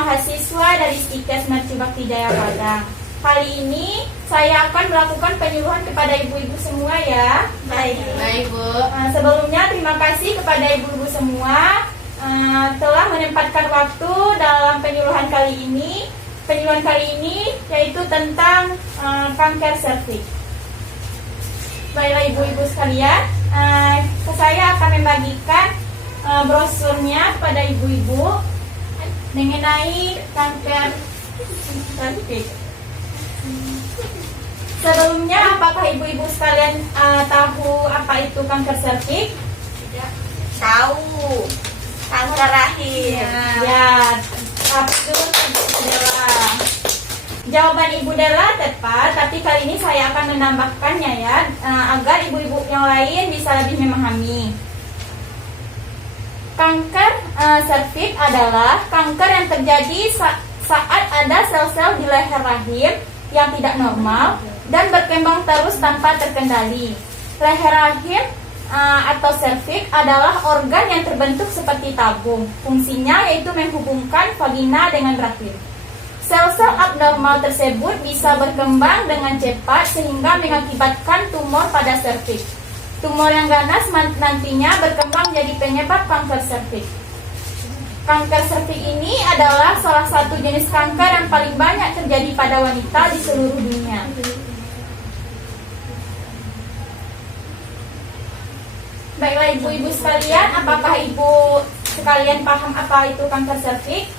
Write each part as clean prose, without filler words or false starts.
mahasiswa dari Stikes Merci Bakti Jaya Padang. Kali ini saya akan melakukan penyuluhan kepada ibu-ibu semua ya. Baik, Bu. Sebelumnya terima kasih kepada ibu-ibu semua telah menempatkan waktu dalam penyuluhan kali ini. Penyuluhan kali ini yaitu tentang kanker serviks. Baiklah ibu-ibu sekalian, saya akan membagikan brosurnya kepada ibu-ibu mengenai kanker serviks. Sebelumnya, apakah ibu-ibu sekalian tahu apa itu kanker serviks? Tahu. Kanker rahim. Ya, betul adalah jawaban Ibu Della tepat, tapi kali ini saya akan menambahkannya ya, agar ibu-ibu yang lain bisa lebih memahami. Kanker serviks adalah kanker yang terjadi saat ada sel-sel di leher rahim yang tidak normal dan berkembang terus tanpa terkendali. Leher rahim atau serviks adalah organ yang terbentuk seperti tabung. Fungsinya yaitu menghubungkan vagina dengan rahim. Sel-sel abnormal tersebut bisa berkembang dengan cepat sehingga mengakibatkan tumor pada serviks. Tumor yang ganas nantinya berkembang jadi penyebab kanker serviks. Kanker serviks ini adalah salah satu jenis kanker yang paling banyak terjadi pada wanita di seluruh dunia. Baiklah ibu-ibu sekalian, apakah ibu sekalian paham apa itu kanker serviks?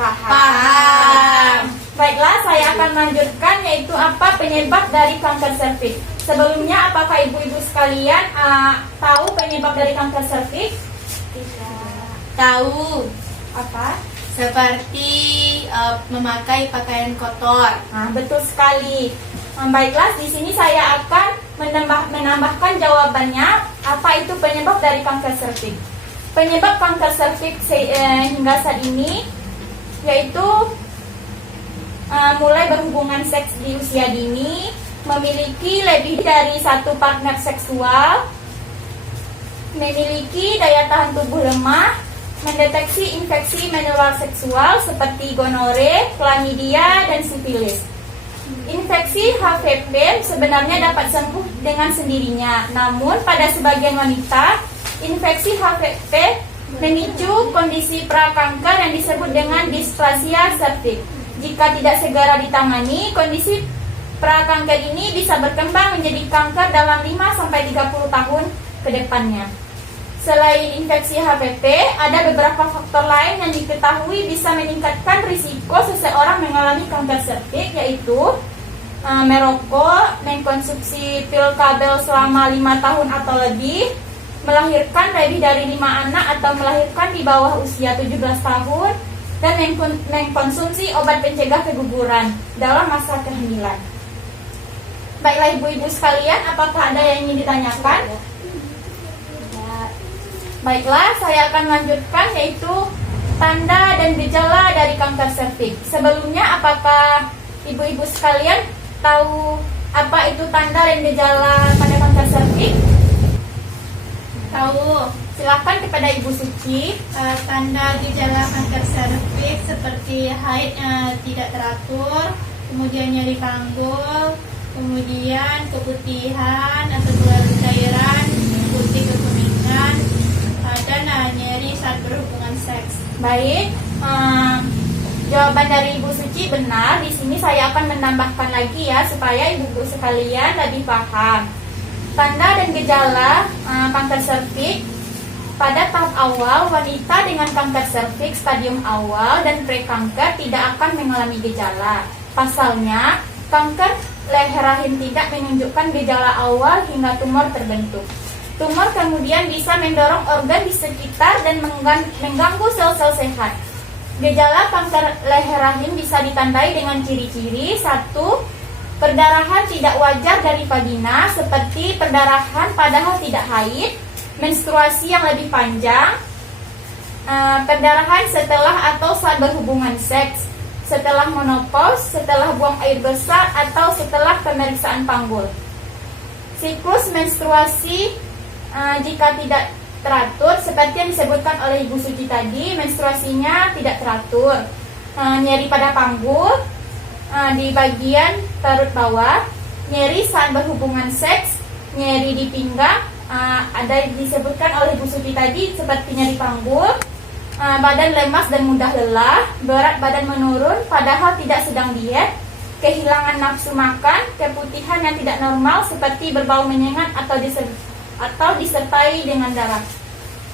Paham. Baiklah, saya akan lanjutkan yaitu apa penyebab dari kanker serviks. Sebelumnya, apakah ibu-ibu sekalian tahu penyebab dari kanker serviks? Tidak. Tahu. Apa? Seperti memakai pakaian kotor. Betul sekali. Baiklah, di sini saya akan menambahkan jawabannya. Apa itu penyebab dari kanker serviks? Penyebab kanker serviks hingga saat ini yaitu mulai berhubungan seks di usia dini, memiliki lebih dari satu partner seksual, memiliki daya tahan tubuh lemah, mendeteksi infeksi menular seksual seperti gonore, chlamydia, dan sifilis. Infeksi HPV sebenarnya dapat sembuh dengan sendirinya, namun pada sebagian wanita, infeksi HPV memicu kondisi prakanker yang disebut dengan displasia serviks. Jika tidak segera ditangani, kondisi prakanker ini bisa berkembang menjadi kanker dalam 5-30 tahun ke depannya. Selain infeksi HPV, ada beberapa faktor lain yang diketahui bisa meningkatkan risiko seseorang mengalami kanker serviks, yaitu merokok, mengkonsumsi pil kabel selama 5 tahun atau lebih, melahirkan lebih dari 5 anak atau melahirkan di bawah usia 17 tahun, dan mengkonsumsi obat pencegah keguguran dalam masa kehamilan. Baiklah ibu-ibu sekalian, apakah ada yang ingin ditanyakan? Baiklah, saya akan lanjutkan yaitu tanda dan gejala dari kanker serviks. Sebelumnya, apakah ibu-ibu sekalian tahu apa itu tanda dan gejala pada kanker serviks? Tahu. Silakan kepada Ibu Suci. Tanda gejala kanker serviks seperti haid tidak teratur, kemudian nyeri panggul, kemudian keputihan atau keluar cairan, putih kekuningan, dan nyeri saat berhubungan seks. Baik, jawaban dari Ibu Suci benar. Di sini saya akan menambahkan lagi ya supaya ibu-ibu sekalian lebih paham. Tanda dan gejala kanker serviks pada tahap awal, wanita dengan kanker serviks stadium awal dan prekanker tidak akan mengalami gejala. Pasalnya, kanker leher rahim tidak menunjukkan gejala awal hingga tumor terbentuk. Tumor kemudian bisa mendorong organ di sekitar dan mengganggu sel-sel sehat. Gejala kanker leher rahim bisa ditandai dengan ciri-ciri: 1. Perdarahan tidak wajar dari vagina seperti perdarahan padahal tidak haid, menstruasi yang lebih panjang, perdarahan setelah atau saat berhubungan seks, setelah menopause, setelah buang air besar, atau setelah pemeriksaan panggul. Siklus menstruasi jika tidak teratur seperti yang disebutkan oleh Ibu Suci tadi. Menstruasinya tidak teratur, nyeri pada panggul, di bagian perut bawah, nyeri saat berhubungan seks, nyeri di pinggang, ada disebutkan oleh Ibu Suci tadi seperti nyeri panggul, badan lemas dan mudah lelah, berat badan menurun padahal tidak sedang diet, kehilangan nafsu makan, keputihan yang tidak normal seperti berbau menyengat atau disertai dengan darah.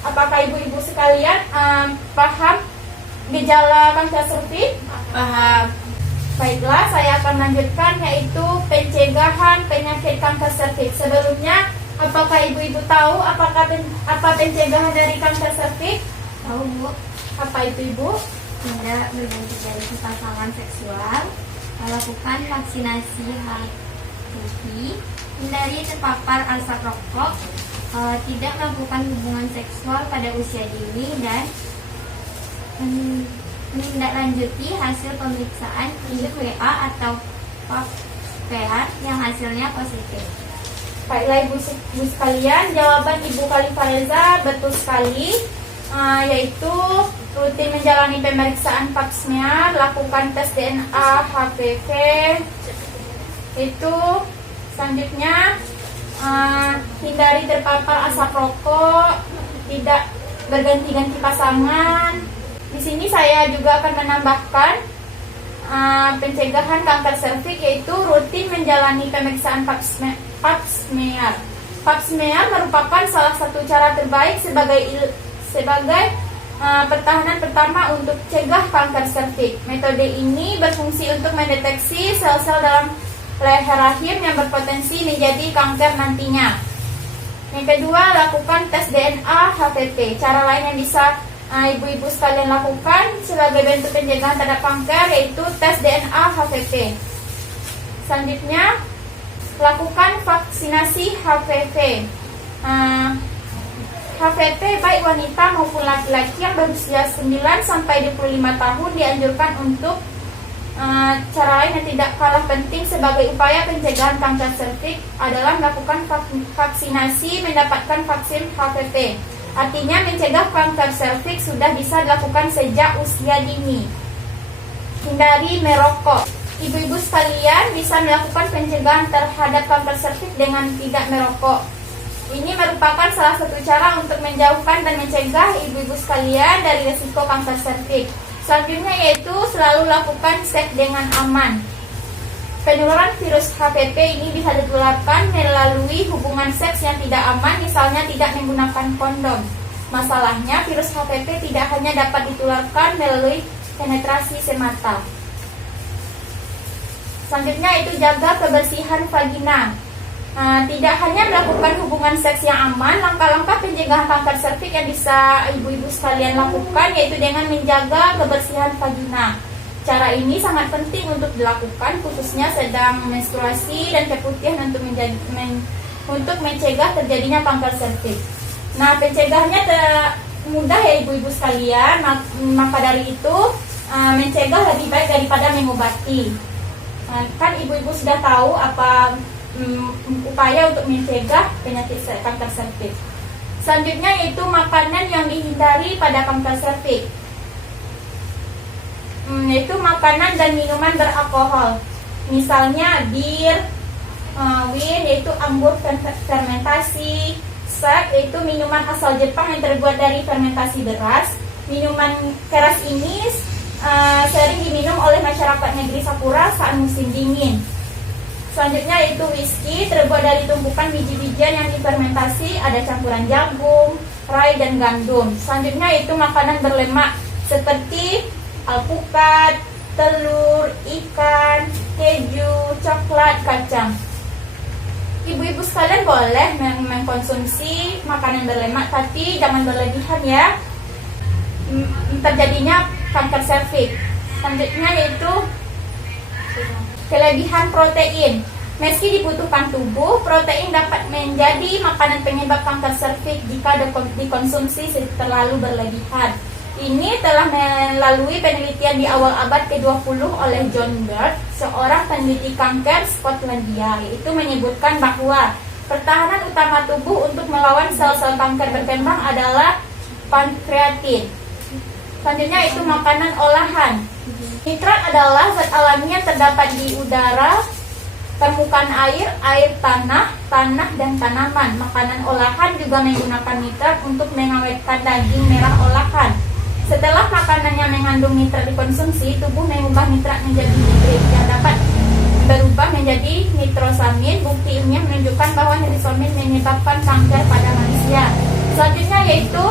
Apakah ibu-ibu sekalian paham gejala kanker serviks? Paham. Baiklah, saya akan lanjutkan yaitu pencegahan penyakit kanker serviks. Sebelumnya, apakah ibu-ibu tahu apa pencegahan dari kanker serviks? Tahu, Bu. Apa itu, Ibu? Tidak berganti dari pasangan seksual, melakukan vaksinasi HPV, hindari terpapar asap rokok, tidak melakukan hubungan seksual pada usia dini, dan menindaklanjuti hasil pemeriksaan IVA atau Pap smear yang hasilnya positif. Baiklah ibu sekalian, jawaban Ibu Khalifah Reza betul sekali, yaitu rutin menjalani pemeriksaan Pap smear, lakukan tes DNA HPV, itu selanjutnya hindari terpapar asap rokok, tidak berganti-ganti pasangan. Di sini saya juga akan menambahkan pencegahan kanker serviks, yaitu rutin menjalani pemeriksaan Pap smear. Pap smear merupakan salah satu cara terbaik sebagai pertahanan pertama untuk cegah kanker serviks. Metode ini berfungsi untuk mendeteksi sel-sel dalam leher rahim yang berpotensi menjadi kanker nantinya. Yang kedua, lakukan tes DNA HPV. Cara lain yang bisa ibu-ibu sekalian lakukan sebagai bentuk pencegahan terhadap kanker yaitu tes DNA HPV. Selanjutnya, lakukan vaksinasi HPV. HPV baik wanita maupun laki-laki yang berusia 9 sampai 25 tahun dianjurkan untuk cara lain yang tidak kalah penting sebagai upaya pencegahan kanker serviks adalah melakukan vaksinasi, mendapatkan vaksin HPV. Artinya mencegah kanker serviks sudah bisa dilakukan sejak usia dini. Hindari merokok. Ibu-ibu sekalian bisa melakukan pencegahan terhadap kanker serviks dengan tidak merokok. Ini merupakan salah satu cara untuk menjauhkan dan mencegah ibu-ibu sekalian dari risiko kanker serviks. Selanjutnya yaitu selalu lakukan seks dengan aman. Penularan virus HPV ini bisa ditularkan melalui hubungan seks yang tidak aman, misalnya tidak menggunakan kondom. Masalahnya, virus HPV tidak hanya dapat ditularkan melalui penetrasi semata. Selanjutnya yaitu jaga kebersihan vagina. Tidak hanya melakukan hubungan seks yang aman, langkah-langkah pencegahan kanker serviks yang bisa ibu-ibu sekalian lakukan yaitu dengan menjaga kebersihan vagina. Cara ini sangat penting untuk dilakukan khususnya sedang menstruasi dan keputihan untuk mencegah terjadinya kanker serviks. Nah, pencegahannya mudah ya ibu-ibu sekalian, maka dari itu mencegah lebih baik daripada mengobati. Kan ibu-ibu sudah tahu apa upaya untuk mencegah penyakit kanker serviks. Selanjutnya yaitu makanan yang dihindari pada kanker serviks, yaitu makanan dan minuman beralkohol, misalnya bir, wine yaitu anggur fermentasi, sake yaitu minuman asal Jepang yang terbuat dari fermentasi beras. Minuman keras ini sering diminum oleh masyarakat negeri Sakura saat musim dingin. Selanjutnya yaitu whisky, terbuat dari tumpukan biji-bijian yang difermentasi, ada campuran jagung, rai, dan gandum. Selanjutnya yaitu makanan berlemak seperti alpukat, telur, ikan, keju, coklat, kacang. Ibu-ibu sekalian boleh mengkonsumsi makanan berlemak, tapi jangan berlebihan ya, terjadinya kanker serviks. Selanjutnya yaitu kelebihan protein. Meski dibutuhkan tubuh, protein dapat menjadi makanan penyebab kanker serviks jika dikonsumsi terlalu berlebihan. Ini telah melalui penelitian di awal abad ke-20 oleh John Bird, seorang peneliti kanker Skotlandia, yaitu menyebutkan bahwa Pertahanan utama tubuh untuk melawan sel-sel kanker berkembang adalah pankreatin. Selanjutnya itu makanan olahan. Nitrat adalah zat alami yang terdapat di udara, permukaan air, air tanah, dan tanaman. Makanan olahan juga menggunakan nitrat untuk mengawetkan daging merah olahan. Setelah makanan yang mengandung nitrat dikonsumsi, tubuh mengubah nitrat menjadi nitrit yang dapat berubah menjadi nitrosamin. Bukti ilmiah menunjukkan bahwa nitrosamin menyebabkan kanker pada manusia. Selanjutnya yaitu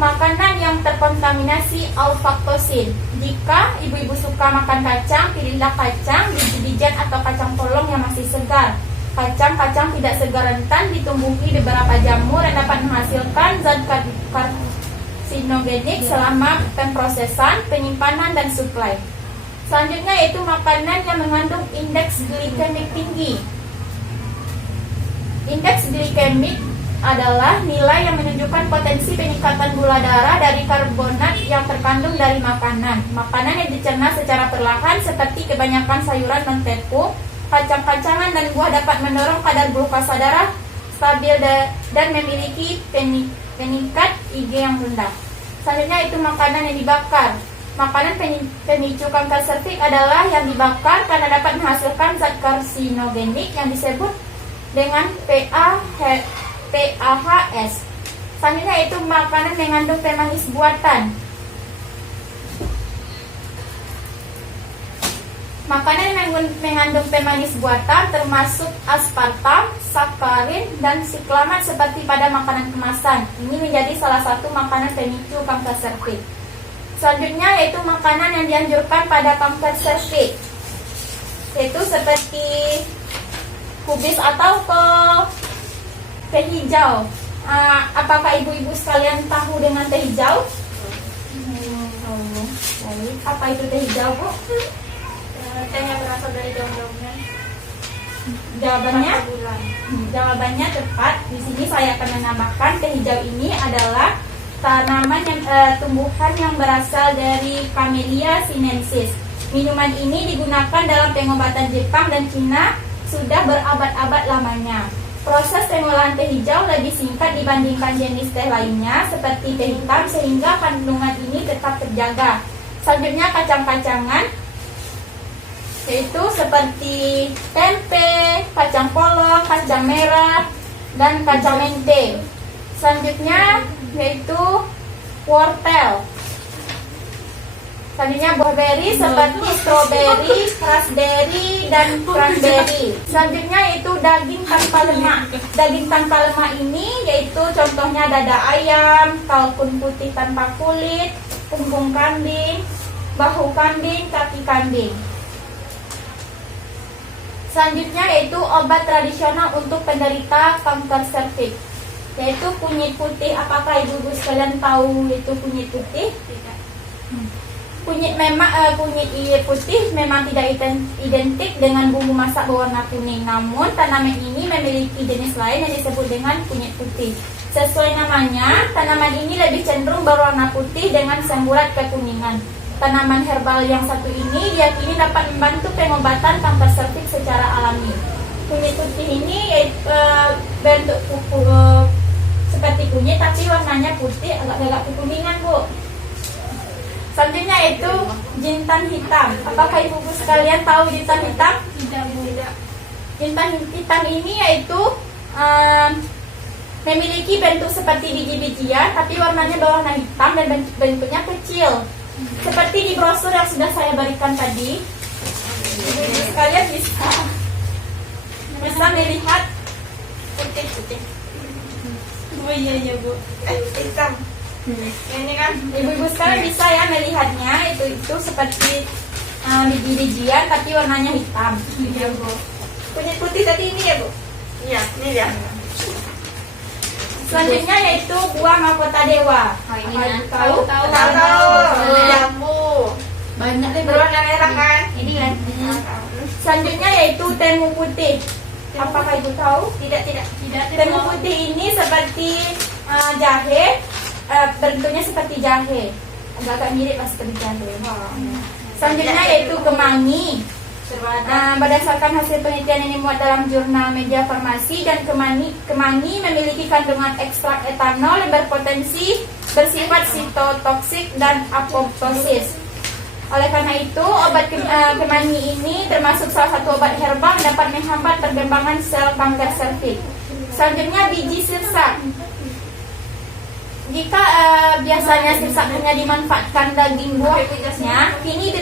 makanan yang terkontaminasi alfaktosin. Jika ibu-ibu suka makan kacang, pilihlah kacang, biji-bijian atau kacang polong yang masih segar. Kacang-kacang tidak segar rentan ditumbuhi beberapa jamur yang dapat menghasilkan zat karsinogenik selama pemrosesan, penyimpanan, dan suplai. Selanjutnya yaitu makanan yang mengandung indeks glikemik tinggi. Indeks glikemik adalah nilai yang menunjukkan potensi peningkatan gula darah dari karbonat yang terkandung dari makanan. Makanan yang dicerna secara perlahan seperti kebanyakan sayuran dan tepung, kacang-kacangan dan buah dapat mendorong kadar glukosa darah stabil dan memiliki peningkat IG yang rendah. Selanjutnya itu makanan yang dibakar. Makanan pemicu kanker serviks adalah yang dibakar karena dapat menghasilkan zat karsinogenik yang disebut dengan PAHS. Selanjutnya itu makanan mengandung pemanis buatan. Makanan yang mengandung pemanis buatan termasuk aspartam, sakarin, dan siklamat seperti pada makanan kemasan. Ini menjadi salah satu makanan pemicu kanker serviks. Selanjutnya yaitu makanan yang dianjurkan pada kanker serviks, yaitu seperti kubis atau teh hijau. Apakah ibu-ibu sekalian tahu dengan teh hijau? Baik. Apa itu teh hijau, Bu? Teh yang berasal dari daun-daunan. Jawabannya tepat. Di sini saya akan menambahkan teh hijau ini adalah tanaman yang tumbuhan yang berasal dari Camellia sinensis. Minuman ini digunakan dalam pengobatan Jepang dan Cina sudah berabad-abad lamanya. Proses pengolahan teh hijau lebih singkat dibandingkan jenis teh lainnya seperti teh hitam sehingga kandungan ini tetap terjaga. Selanjutnya kacang-kacangan, yaitu seperti tempe, kacang polong, kacang merah, dan kacang mente. Selanjutnya yaitu wortel. Selanjutnya buah beri seperti stroberi, raspberry, dan cranberry. Selanjutnya yaitu daging tanpa lemak. Daging tanpa lemak ini yaitu contohnya dada ayam, kalkun putih tanpa kulit, punggung kambing, bahu kambing, kaki kambing. Selanjutnya yaitu obat tradisional untuk penderita kanker serviks, yaitu kunyit putih. Apakah ibu-ibu sekalian tahu itu kunyit putih? Tidak. Kunyit putih memang tidak identik dengan bumbu masak berwarna kuning. Namun tanaman ini memiliki jenis lain yang disebut dengan kunyit putih. Sesuai namanya, tanaman ini lebih cenderung berwarna putih dengan semburat kekuningan. Tanaman herbal yang satu ini diyakini dapat membantu pengobatan kanker serviks secara alami. Kunyit putih ini bentuk kuku seperti kunyit tapi warnanya putih, agak kekuningan, Bu. Selanjutnya yaitu jintan hitam. Apakah ibu-ibu sekalian tahu jintan hitam? Tidak, Bu. Jintan hitam ini yaitu memiliki bentuk seperti biji-bijian tapi warnanya berwarna hitam dan bentuknya kecil. Seperti di brosur yang sudah saya berikan tadi, ibu-ibu sekalian bisa melihat putih-putih. Oh iya, Bu. Hitam. Ini kan ibu-ibu sekalian bisa ya melihatnya itu seperti biji-bijian tapi warnanya hitam. Iya, Bu. Kunyit putih tadi ini ya, Bu? Iya, ini dia. Selanjutnya yaitu buah mahkota dewa. Oh, ini Apa nah. ibu tahu? Tahu. Jambu. Banyak deh, Bu. Berwarna merah kan? Ini kan. Selanjutnya yaitu temu putih. Apakah ibu tahu? Tidak. Temu putih ini seperti jahe, bentuknya seperti jahe, agak mirip seperti jahe. Selanjutnya yaitu kemangi. Berdasarkan hasil penelitian yang dimuat dalam jurnal Media Farmasi dan kemangi memiliki kandungan ekstrak etanol yang berpotensi bersifat sitotoksik dan apoptosis. Oleh karena itu, obat kemangi ini termasuk salah satu obat herbal yang dapat menghambat perkembangan sel kanker serviks. Selanjutnya, biji sirsak. Jika biasanya sirsak hanya dimanfaatkan daging buahnya, kini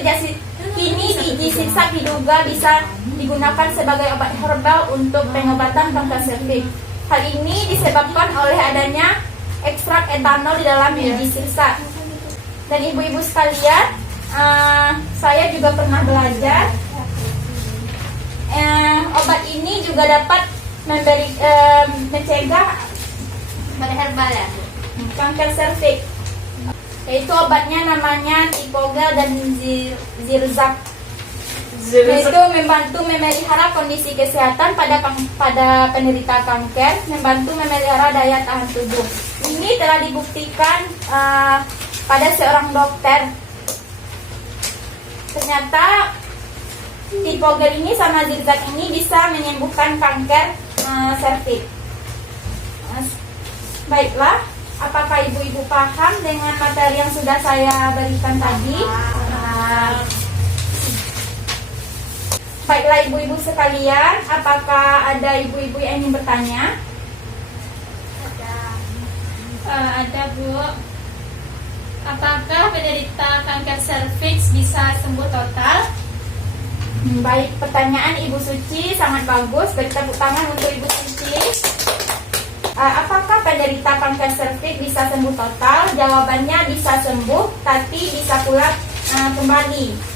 biji sirsak diduga bisa digunakan sebagai obat herbal untuk pengobatan kanker serviks. Hal ini disebabkan oleh adanya ekstrak etanol di dalam biji sirsak. Dan ibu-ibu sekalian, saya juga pernah belajar obat ini juga dapat mencegah Obat herbal ya. kanker serviks. Yaitu obatnya namanya Tipogel dan Zirzap. Yaitu membantu memelihara kondisi kesehatan pada penderita kanker, membantu memelihara daya tahan tubuh. Ini telah dibuktikan pada seorang dokter. Ternyata Tipogel ini sama Zirzap ini bisa menyembuhkan kanker serviks. Baiklah, apakah ibu-ibu paham dengan materi yang sudah saya berikan tadi? Baiklah ibu-ibu sekalian, apakah ada ibu-ibu yang ingin bertanya? Ada Bu. Apakah penderita kanker serviks bisa sembuh total? Baik, pertanyaan Ibu Suci sangat bagus. Beri tepuk tangan untuk Ibu Suci. Apakah penderita kanker serviks bisa sembuh total? Jawabannya bisa sembuh, tapi bisa pula kembali.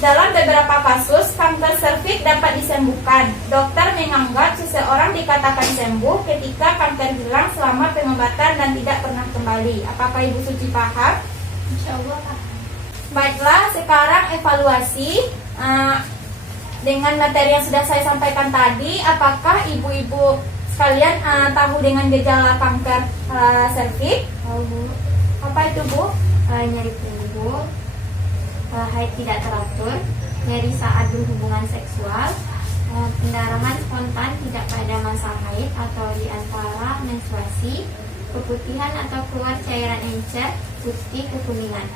Dalam beberapa kasus, kanker serviks dapat disembuhkan. Dokter menganggap seseorang dikatakan sembuh ketika kanker hilang selama pengobatan dan tidak pernah kembali. Apakah Ibu Suci paham? Insya Allah paham. Baiklah, sekarang evaluasi dengan materi yang sudah saya sampaikan tadi. Apakah ibu-ibu sekalian tahu dengan gejala kanker serviks? Tahu Bu. Apa itu Bu? Nyeri punggung, haid tidak teratur, nyeri saat berhubungan seksual, pendarahan spontan tidak pada masa haid atau di antara menstruasi, keputihan atau keluar cairan encer, putih kekuningan.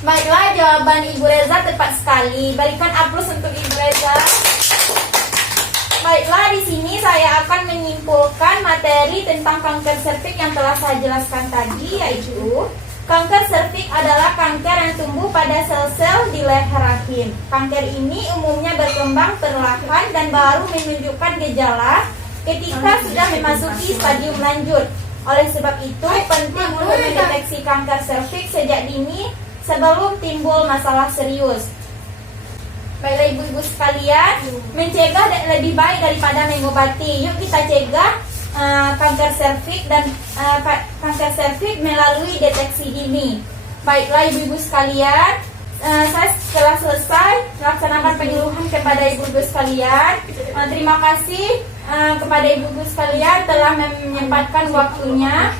Baiklah, jawaban Ibu Reza tepat sekali. Berikan aplaus untuk Ibu Reza. Baiklah, di sini saya akan menyimpulkan materi tentang kanker serviks yang telah saya jelaskan tadi, yaitu kanker serviks adalah kanker yang tumbuh pada sel-sel di leher rahim. Kanker ini umumnya berkembang perlahan dan baru menunjukkan gejala ketika sudah memasuki stadium lanjut. Oleh sebab itu, penting untuk mendeteksi kanker serviks sejak dini sebelum timbul masalah serius. Baiklah ibu-ibu sekalian, mencegah lebih baik daripada mengobati. Yuk kita cegah kanker serviks dan kanker serviks melalui deteksi dini. Baiklah ibu-ibu sekalian, saya telah selesai melaksanakan penyuluhan kepada ibu-ibu sekalian. Terima kasih kepada ibu-ibu sekalian telah menyempatkan waktunya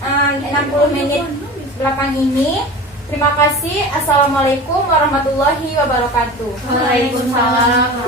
60 menit belakang ini. Terima kasih. Assalamualaikum warahmatullahi wabarakatuh. Waalaikumsalam.